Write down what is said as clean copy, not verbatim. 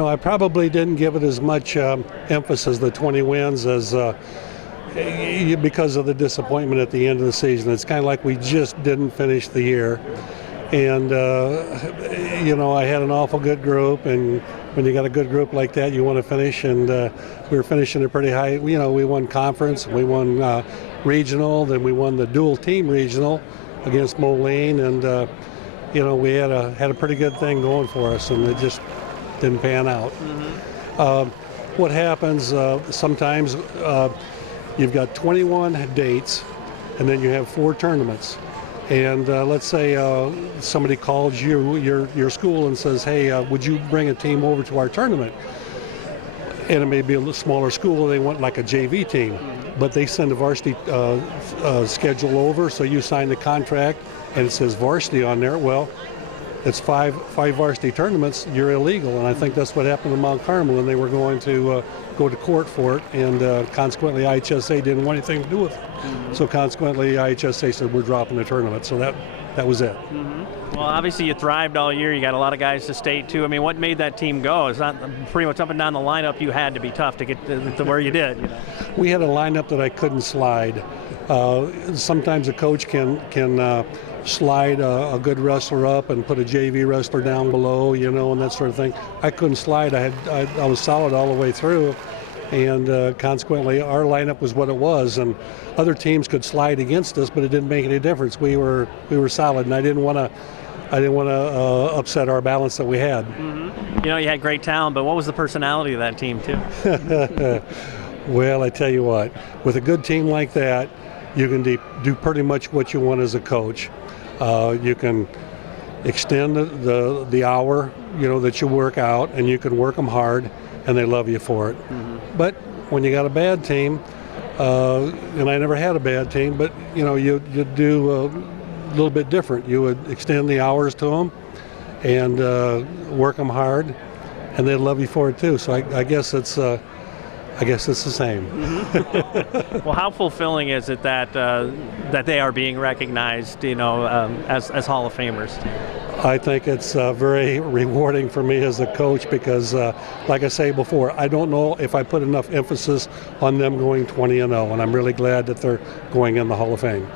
No, I probably didn't give it as much emphasis, the 20 wins, as because of the disappointment at the end of the season. It's kind of like we just didn't finish the year. And, I had an awful good group, and when you got a good group like that, you want to finish, and we were finishing it pretty high. We won conference, we won regional, then we won the dual team regional against Moline, and, we had a pretty good thing going for us, and it just didn't pan out. What happens sometimes, you've got 21 dates, and then you have 4 tournaments. And let's say somebody calls your school and says, hey, would you bring a team over to our tournament? And it may be a little smaller school, they want like a JV team, but they send a varsity schedule over, so you sign the contract and it says varsity on there. Well, it's five varsity tournaments, you're illegal. And I think that's what happened in Mount Carmel, and they were going to go to court for it, and consequently IHSA didn't want anything to do with it. So consequently IHSA said we're dropping the tournament. So that was it. Well, obviously you thrived all year. You got a lot of guys to state too. I mean, what made that team go? It's not pretty much up and down the lineup. You had to be tough to get to where you did. We had a lineup that I couldn't slide. Sometimes a coach can slide a good wrestler up and put a JV wrestler down below, and that sort of thing. I couldn't slide. I was solid all the way through, and consequently our lineup was what it was. And other teams could slide against us, but it didn't make any difference. We were solid, and I didn't want to upset our balance that we had. You had great talent, but what was the personality of that team too? Well, I tell you what, with a good team like that, you can do pretty much what you want as a coach. You can extend the hour, that you work out, and you can work them hard, and they love you for it. But when you got a bad team, and I never had a bad team, but you do a little bit different. You would extend the hours to them and work them hard, and they love you for it too. So I guess it's the same. Well, how fulfilling is it that they are being recognized, as Hall of Famers? I think it's very rewarding for me as a coach because, like I say before, I don't know if I put enough emphasis on them going 20-0, and I'm really glad that they're going in the Hall of Fame.